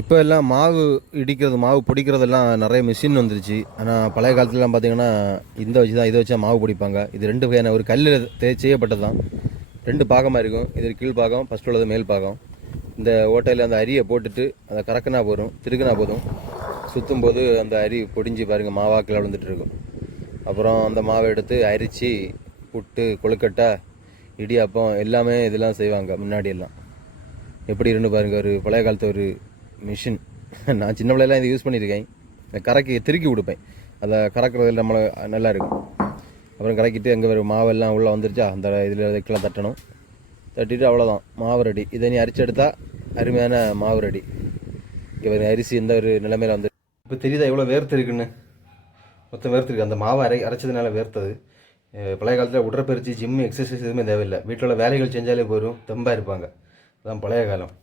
இப்போ எல்லாம் மாவு இடிக்கிறது மாவு பிடிக்கிறதெல்லாம் நிறைய மிஷின் வந்துருச்சு. ஆனால் பழைய காலத்துலலாம் பார்த்தீங்கன்னா இந்த வச்சு தான் இதை வச்சா மாவு பிடிப்பாங்க. இது ரெண்டு வகையான ஒரு கல்லில் செய்யப்பட்டது தான். ரெண்டு பாகமாக இருக்கும். இது கீழ் பாகம், ஃபஸ்ட் உள்ளது மேல் பாகம். இந்த ஓட்டையில் அந்த அரியை போட்டுட்டு அதை கறக்கினா போதும், திருக்குனா போதும். சுற்றும் போது அந்த அரி பொடிஞ்சு பாருங்கள் மாவாக்கில் விழுந்துட்டு இருக்கும். அப்புறம் அந்த மாவை எடுத்து அரித்து புட்டு, கொழுக்கட்டை, இடியாப்பம் எல்லாமே இதெல்லாம் செய்வாங்க முன்னாடி எல்லாம். எப்படி இருந்து பாருங்கள் ஒரு பழைய காலத்து ஒரு மிஷின். நான் சின்ன பிள்ளைலாம் இதை யூஸ் பண்ணியிருக்கேன். கறக்கி திருக்கி கொடுப்பேன். அதை கறக்கிறதுல நம்மளை நல்லா இருக்கும். அப்புறம் கறக்கிட்டு எங்கே ஒரு மாவெல்லாம் உள்ளே வந்துருச்சா அந்த இதில் இதுக்கெல்லாம் தட்டணும். தட்டிட்டு அவ்வளோதான், மாவு ரெடி. இதை நீ அரிச்சு எடுத்தால் அருமையான மாவு ரெடி. இங்கே ஒரு அரிசி எந்த ஒரு நிலைமையில் வந்து இப்போ தெரியுதா எவ்வளோ வேர்த்து இருக்குன்னு. மொத்தம் வேர்த்துருக்கு. அந்த மாவு அரைச்சதுனால வேர்த்தது. பழைய காலத்தில் உடற்பயிற்சி, ஜிம், எக்ஸசைஸ் எதுவுமே தேவையில்லை. வீட்டில் உள்ள வேலைகள் செஞ்சாலே போதும், தெம்பாக இருப்பாங்க. அதுதான் பழைய காலம்.